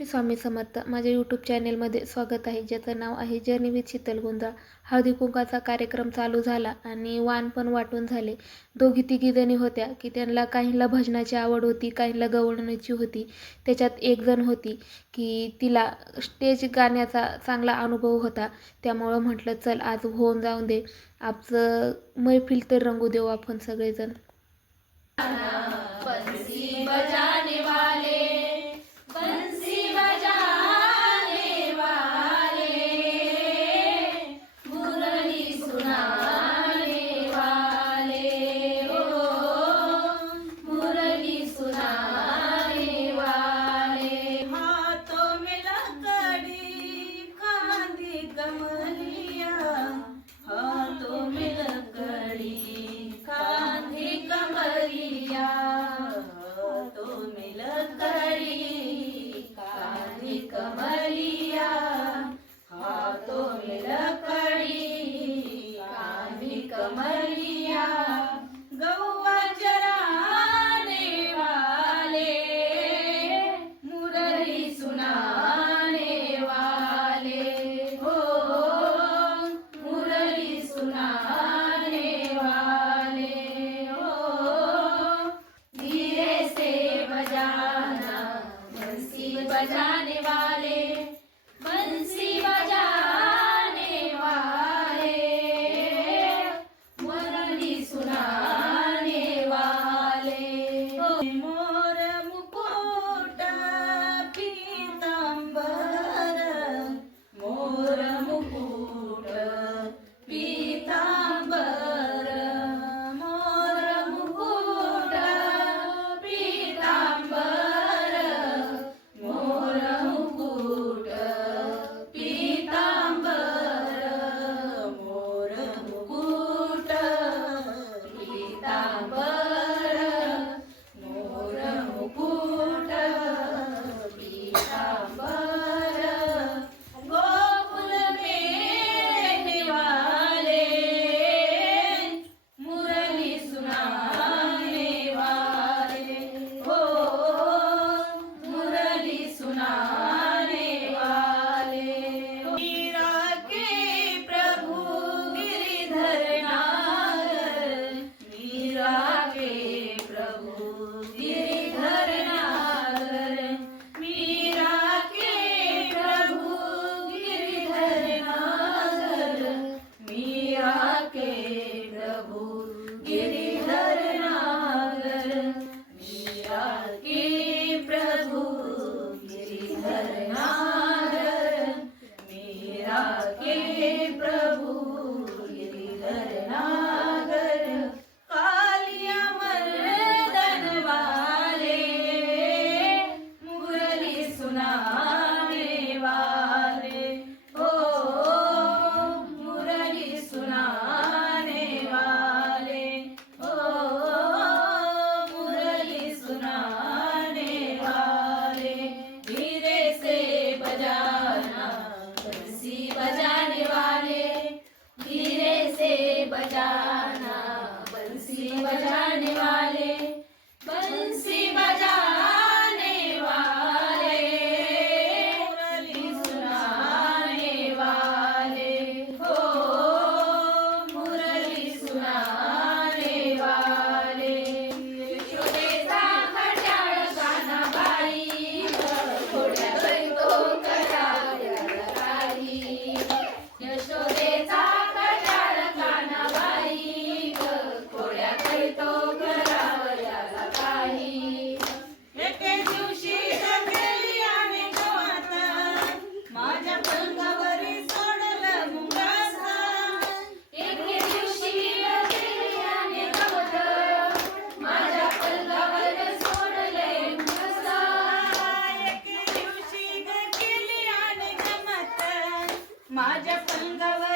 श्री स्वामी समर्थ. माझ्या यूट्यूब चॅनेलमध्ये स्वागत आहे. ज्याचं नाव आहे जर्नी विथ शीतलगुंजा हळदी कुंकाचा कार्यक्रम चालू झाला आणि वाण पण वाटून झाले. दोघी तिघी जणी होत्या की त्यांना काहींना भजनाची आवड होती काहींना गवळण्याची होती. त्याच्यात एक जण होती की तिला स्टेज गाण्याचा चांगला अनुभव होता. त्यामुळं म्हटलं चल आज होऊन जाऊन दे. आपचं मैफिल तर रंगू देऊ आपण सगळेजण. Sajana. माझ्या पंगावर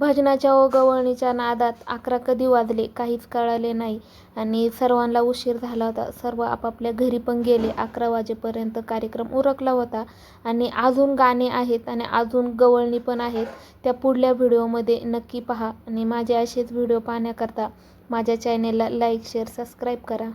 भजनाच्या व गवळणीच्या नादात अकरा कधी वाजले काहीच कळाले नाही. आणि सर्वांना उशीर झाला होता. सर्व आपापल्या घरी पण गेले. अकरा वाजेपर्यंत कार्यक्रम उरकला होता. आणि अजून गाणे आहेत आणि अजून गवळणी पण आहेत. त्या पुढल्या व्हिडिओमध्ये नक्की पहा. आणि माझे असेच व्हिडिओ पाहण्याकरता माझ्या चॅनेलला लाईक शेअर सबस्क्राईब करा.